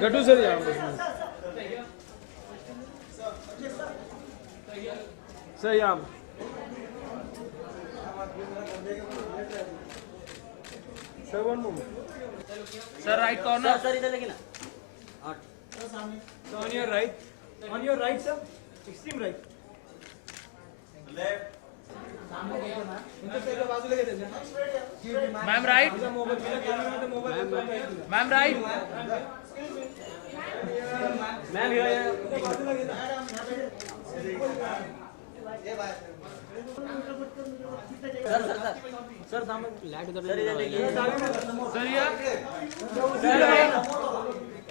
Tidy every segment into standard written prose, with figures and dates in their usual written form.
गट्टू sir यहाँ sir यहाँ sir one moment sir right corner sir इधर लेकिन on your right sir extreme right left ma'am right ma'am right ma'am sir सामने light उधर sir इधर देखिए सर यार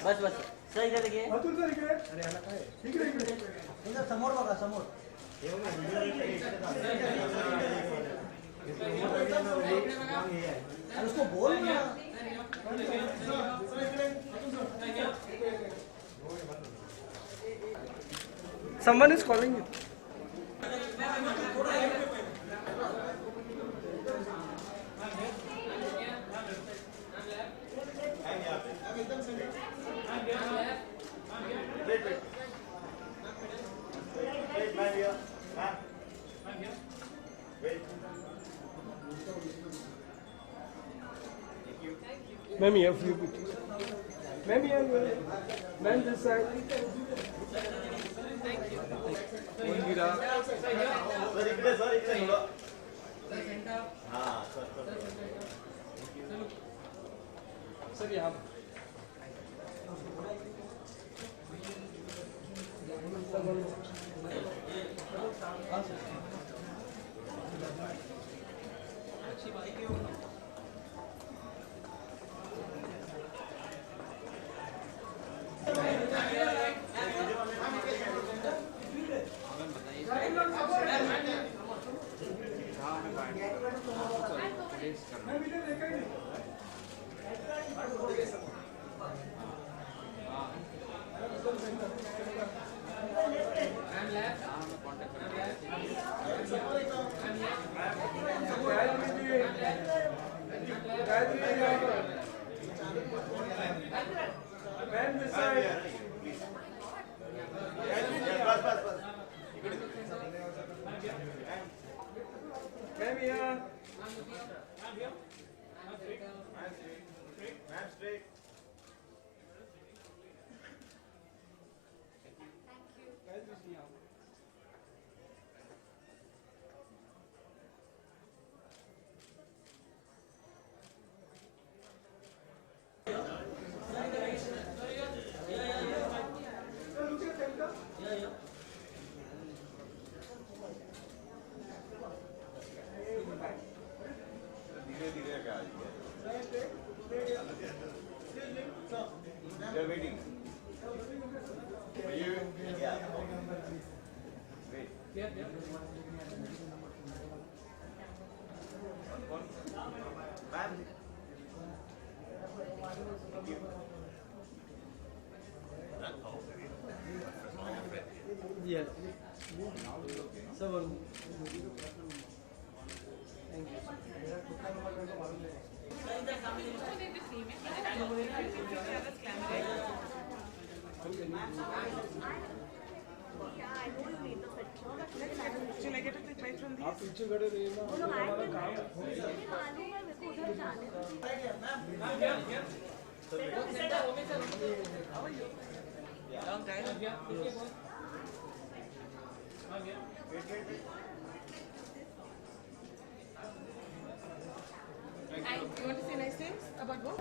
बस बस सर इधर देखिए इधर समोर बघा समोर उसको बोल ना someone is calling you Ma'am, here few pictures. Ma'am, here. Ma'am, this side. Gira. Sir, यहाँ. Yes. So, आप पीछे खड़े रहिए ना हमारा काम And you want to say nice things about both?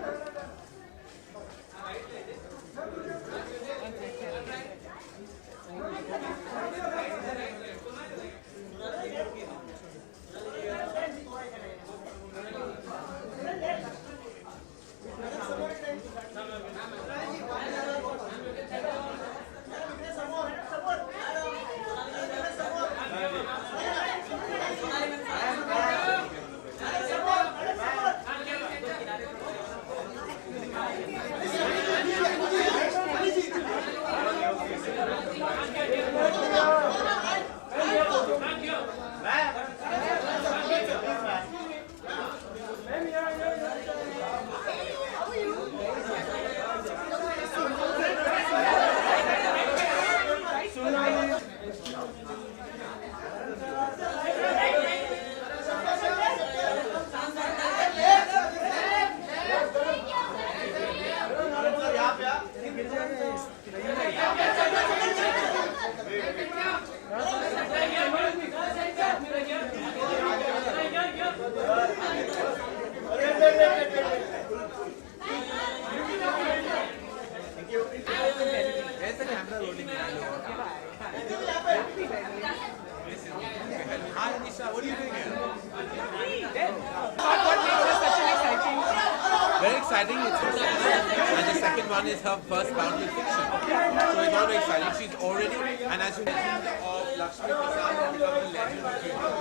exciting. It's her second, and the second one is her first bout with fiction. So it's all very exciting. She's already, and as you mentioned, of Lakshmi Prasad has become the legend of Jyoti.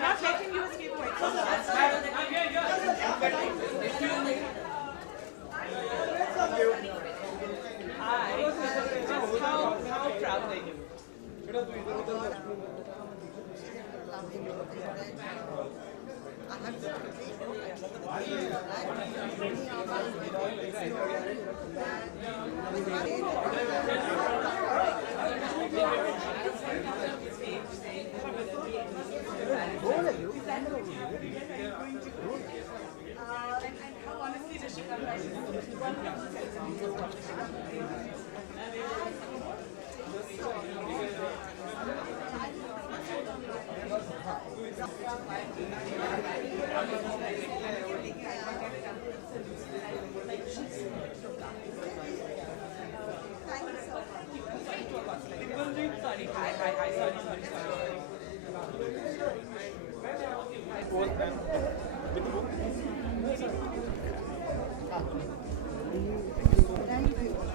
Not letting you escape quite. Just how proud I am. And how honestly does she come back?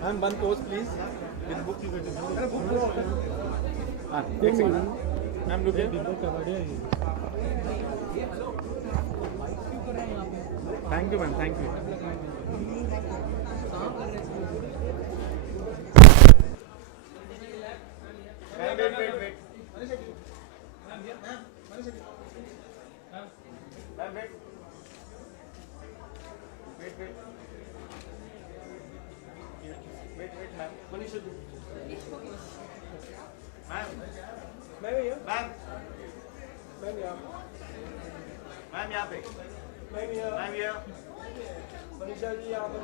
Ma'am one pose please with book की हाँ एक second ma'am look thank you ma'am thank you ma'am यहाँ पे ma'am ये मनीषा जी यहाँ पर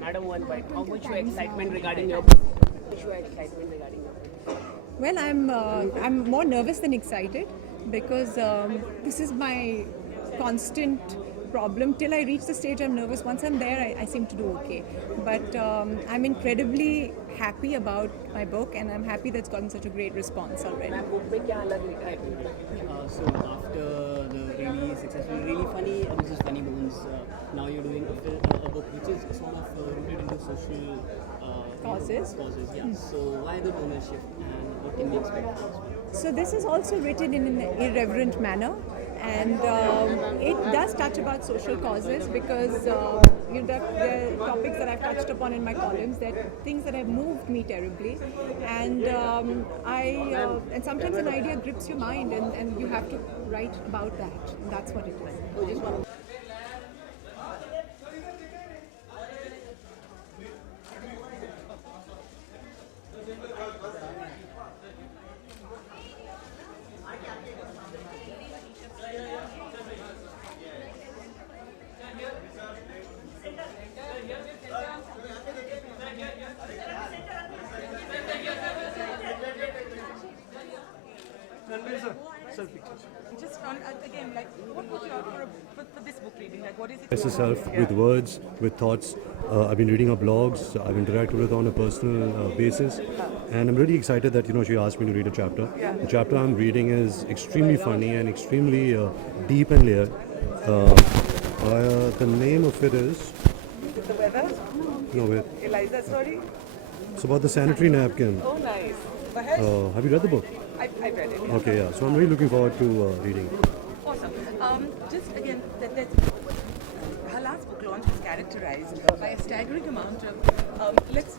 Madam, one point. How much your excitement regarding your book? How much your excitement regarding your book? Well, I'm more nervous than excited because this is my constant problem. Till I reach the stage, I'm nervous. Once I'm there, I seem to do okay. But I'm incredibly happy about my book, and I'm happy that's gotten such a great response already. Ma'am, book में क्या अलग लिखा है? So after the really successful, really funny, this is Funny Bones. Now you're doing a book which is sort of rooted into social Causes. Yeah. So why the tonal shift, and what can we expect from this one? So this is also written in an irreverent manner, and it does touch about social causes because the topics that I've touched upon in my columns, they're things that have moved me terribly, and and sometimes an idea grips your mind, and you have to write about that. That's what it is. Ranveer sir, sir pictures. Just on, again, like, what put you out for this book reading? Like, what is it? Express yourself with words, with thoughts. I've been reading her blogs. I've interacted with her on a personal basis, and I'm really excited that she asked me to read a chapter. The chapter I'm reading is extremely funny and extremely deep and layered. The name of it is The weather? no wait. Eliza, sorry? It's about the sanitary napkin. Oh, nice. Mahesh, Have you read the book? I read it. Okay, yeah. So I'm really looking forward to reading. Awesome. Just again, that her last book launch was characterized by a staggering amount of, let's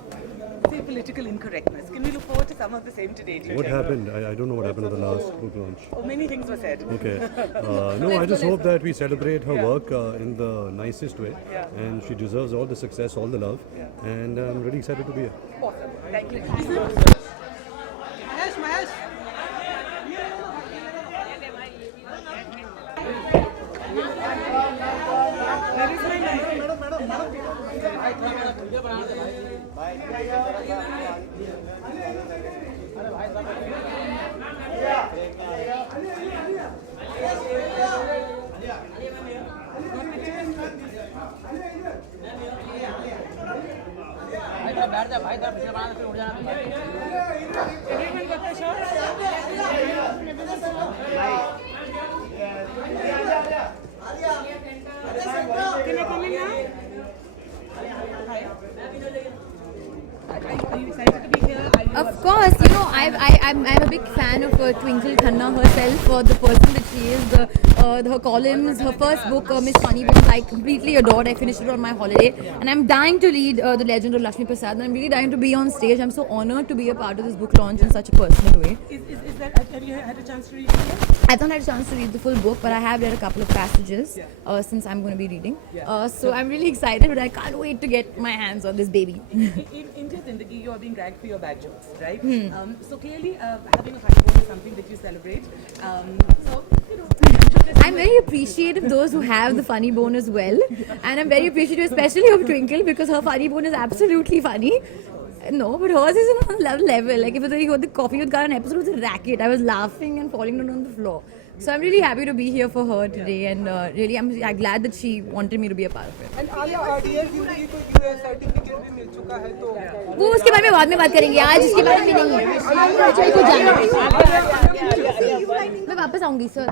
say, political incorrectness. Can we look forward to some of the same today? do you What think? happened? I don't know what happened at the last book launch. Oh, many things were said. Okay. No, I just hope that we celebrate her work in the nicest way. Yeah. And she deserves all the success, all the love. And I'm really excited to be here. Awesome. Thank you. Everyone got the shot? Can I come in now? Are you excited to be here? Are you Of course, I'm a big fan of Twinkle Khanna herself, the person that she is, her columns, her first book, Miss Funny Bones, I completely adored. I finished it on my holiday, and I'm dying to read The Legend of Lakshmi Prasad, and I'm really dying to be on stage. I'm so honored to be a part of this book launch in such a personal way. Is that, have you had a chance to read it yet? I haven't had a chance to read the full book, but I have read a couple of passages since I'm going to be reading. So I'm really excited, but I can't wait to get my hands on this baby. In India's Zindagi, you are being dragged for your bad jokes, right? So clearly, having a funny bone is something that you celebrate. I'm very appreciative of those who have the funny bone as well, and I'm very appreciative especially of Twinkle because her funny bone is absolutely funny. No, but hers is on another level. Like if you got the Coffee with Karan episode, it was a racket. I was laughing and falling down on the floor. So I'm really happy to be here for her today, and really I'm glad that she wanted me to be a part of it. And Alia RDL की तो US certificate भी मिल चुका है तो वो उसके बारे में बाद में बात करेंगे, आज इसके बारे में नहीं है। अजय को जाना मैं वापस आऊंगी सर।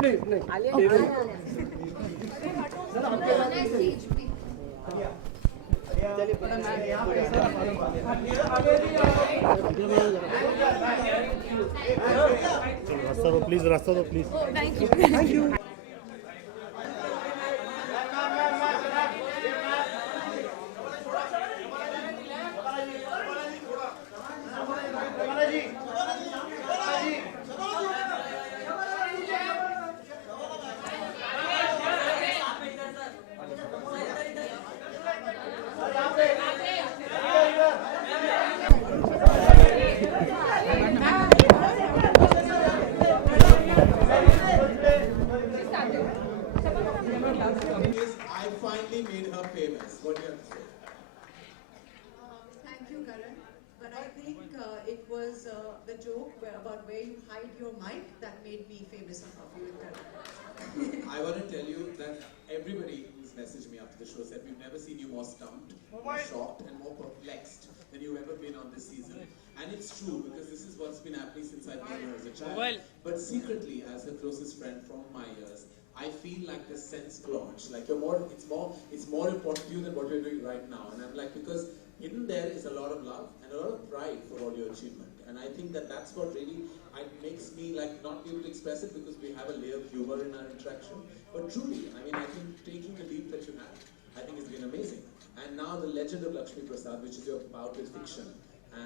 रास्ता दो please. Thank you. I finally made her famous. What do you have to say? Thank you, Karan. But I think it was the joke about where you hide your mic that made me famous on Coffee with Karan. I want to tell you that everybody who's messaged me after the show said we've never seen you more stumped, more shocked, and more perplexed than you've ever been on this season. And it's true because this is what's been happening since I've known her as a child. But secretly, as her closest friend from my years, I feel like the sense launch, like it's more important to you than what you're doing right now. And I'm like, because hidden there is a lot of love and a lot of pride for all your achievement. And I think that that's what really makes me like not be able to express it, because we have a layer of humor in our interaction. But truly, I mean, I think taking the leap that you have, I think has been amazing. And now the legend of Lakshmi Prasad, which is your bout with fiction,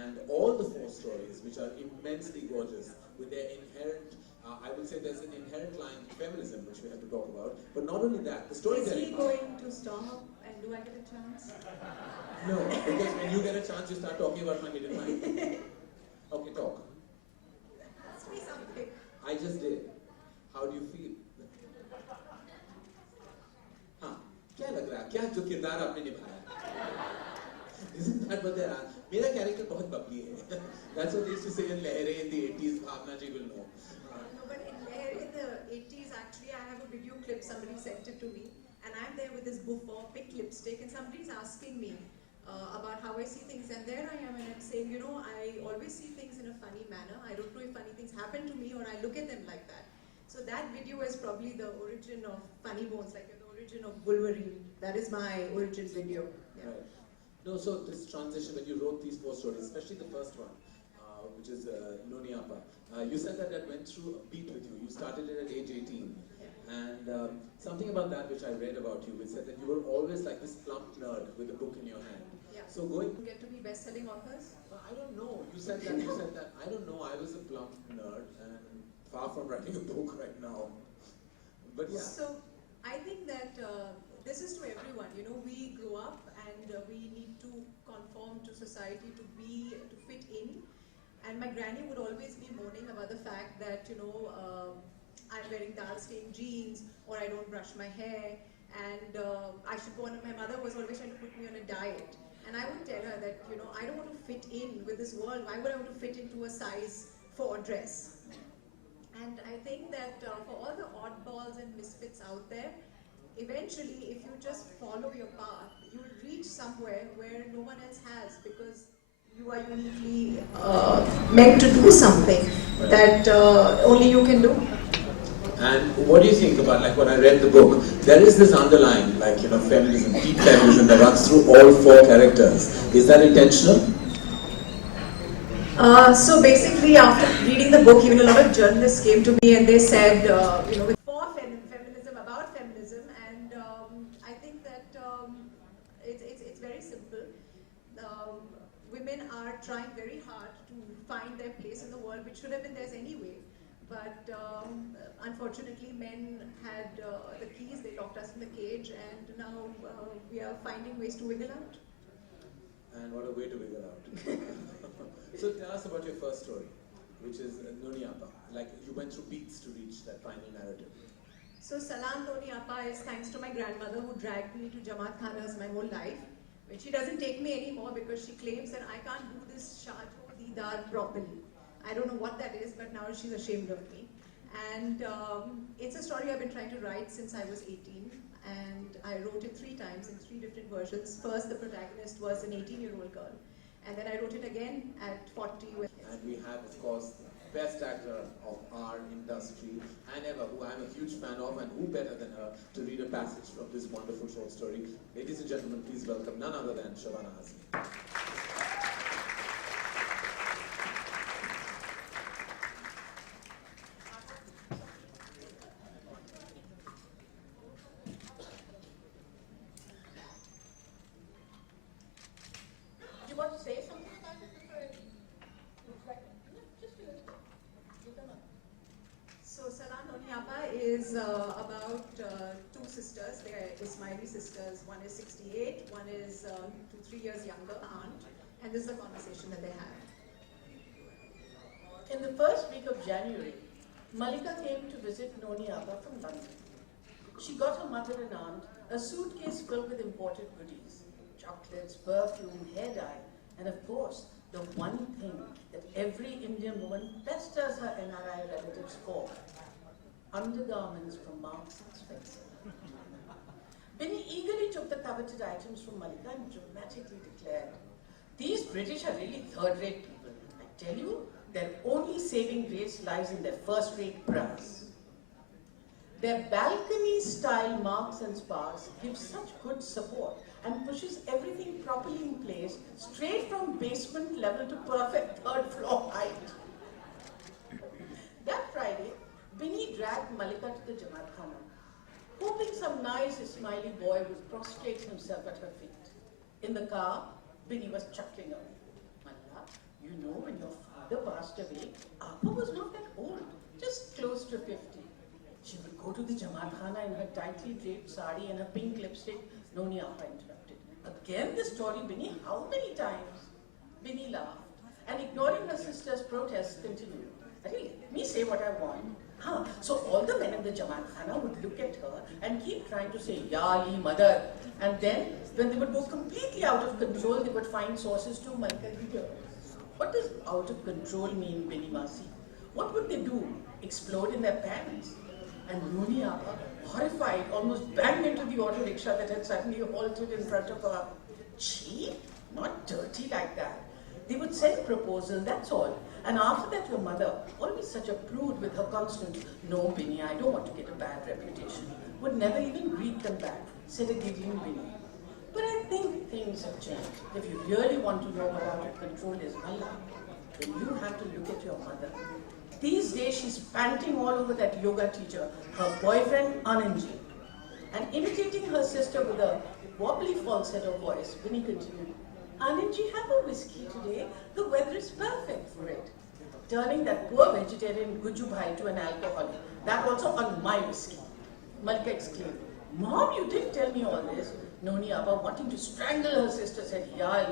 and all the 4 stories, which are immensely gorgeous, with their inherent, I would say there's an inherent line of feminism, which we have to talk about. But not only that, the storytelling. Is he going to stop, and do I get a chance? No, because when you get a chance, you start talking about my hidden mind. Okay, talk. Ask me something. I just did. How do you feel? हाँ, क्या लग रहा है? क्या जो किरदार आपने निभाया? Isn't that what they're asking? मेरा character बहुत बबली है. That's what they used to say in Lehre in the 80s. Bhavna ji will know. No, but in Lehre in the 80s, actually, I have a video clip. Somebody sent it to me, and I'm there with this buffer, pink lipstick, and somebody's asking me about how I see things, and there I am, and I'm saying, you know, I always see things in a funny manner. I don't know if funny things happen to me or I look at them like that. So that video is probably the origin of Funny Bones, like the origin of Wolverine. That is my origin video. Yeah. Right. No, so this transition, when you wrote these 4 stories, especially the first one, which is Noni Appa, you said that went through a beat with you. You started it at age 18. And something about that which I read about you, which said that you were always like this plump nerd with a book in your hand. Yeah. So going... Get to be best-selling authors? I don't know. You said that. I don't know. I was a plump nerd and far from writing a book right now. But yeah. So I think that this is to everyone. You know, we grow up and we need to conform to society to fit in. And my granny would always be moaning about the fact that, you know, I'm wearing dark-stained jeans, or I don't brush my hair, and I should go on. My mother was always trying to put me on a diet, and I would tell her that, you know, I don't want to fit in with this world. Why would I want to fit into a size 4 dress? And I think that for all the oddballs and misfits out there, eventually, if you just follow your path, you'll reach somewhere where no one else has, because you are uniquely meant to do something that only you can do. And what do you think about, like, when I read the book, there is this underlying, like, you know, feminism, deep feminism that runs through all 4 characters. Is that intentional? So basically, after reading the book, even a lot of journalists came to me and they said, you know, for feminism, about feminism, and I think that it's very simple. Women are trying very hard to find their place in the world, which should have been theirs anyway. But unfortunately, men had the keys, they locked us in the cage, and now we are finding ways to wiggle out. And what a way to wiggle out. So tell us about your first story, which is Noni Appa. Like, you went through beats to reach that final narrative. So Salam Noni Appa is thanks to my grandmother, who dragged me to Jamaat Khanas my whole life. But she doesn't take me anymore because she claims that I can't do this Shahjo Deedar properly. I don't know what that is, but now she's ashamed of me. And it's a story I've been trying to write since I was 18. And I wrote it 3 times in 3 different versions. First, the protagonist was an 18-year-old girl. And then I wrote it again at 40. And we have, of course, the best actor of our industry, and ever, who I'm a huge fan of, and who better than her to read a passage from this wonderful short story. Ladies and gentlemen, please welcome none other than Shabana Azmi. Is about 2 sisters. They are Ismaili sisters. One is 68, one is 2-3 years younger, aunt, and this is the conversation that they have. In the first week of January, Malika came to visit Noni Appa from London. She got her mother and aunt a suitcase filled with imported goodies, chocolates, perfume, hair dye, and of course, the one thing that every Indian woman pesters her NRI relatives for: undergarments from Marks and Spencer. Binny eagerly took the coveted items from Malika and dramatically declared, "These British are really third-rate people. I tell you, their only saving grace lies in their first-rate bras." Their balcony-style marks and sparks give such good support and pushes everything properly in place, straight from basement level to perfect third floor height. That Friday, Binny dragged Malika to the Jamaat Khana, hoping some nice Ismaili boy would prostrate himself at her feet. In the car, Binny was chuckling away. Malika, you know when your father passed away, Appa was not that old, just close to 50. She would go to the Jamaat Khana in her tightly draped sari and her pink lipstick. Noni Appa interrupted. Again the story, Binny, how many times? Binny laughed and ignoring her sister's protests continued. Let me say what I want. So all the men in the Jamaat Khana would look at her and keep trying to say, Ya Ali, mother. And then, when they would go completely out of control, they would find sources to Malika here. What does out of control mean, Binny Masi? What would they do? Explode in their pants? And Noni Appa, horrified, almost banged into the auto rickshaw that had suddenly halted in front of her. Cheap? Not dirty like that. They would send proposal, that's all. And after that, your mother, always such a prude with her constant, no, Binny, I don't want to get a bad reputation, would never even greet them back, said a giggling Binny. But I think things have changed. If you really want to know what out of control is, Allah, then you have to look at your mother. These days, she's panting all over that yoga teacher, her boyfriend, Ananji. And imitating her sister with a wobbly falsetto voice, Binny continued, Ananji, have a whiskey today. The weather is perfect for it. Turning that poor vegetarian Guju Bhai to an alcoholic. That also on my whiskey. Malika exclaimed, Mom, you didn't tell me all this. Noni Appa, wanting to strangle her sister, said, Yeah,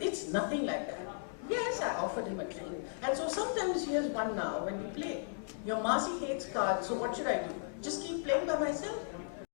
it's nothing like that. Yes, I offered him a drink. And so sometimes here's one now when we play. Your Masi hates cards, so what should I do? Just keep playing by myself?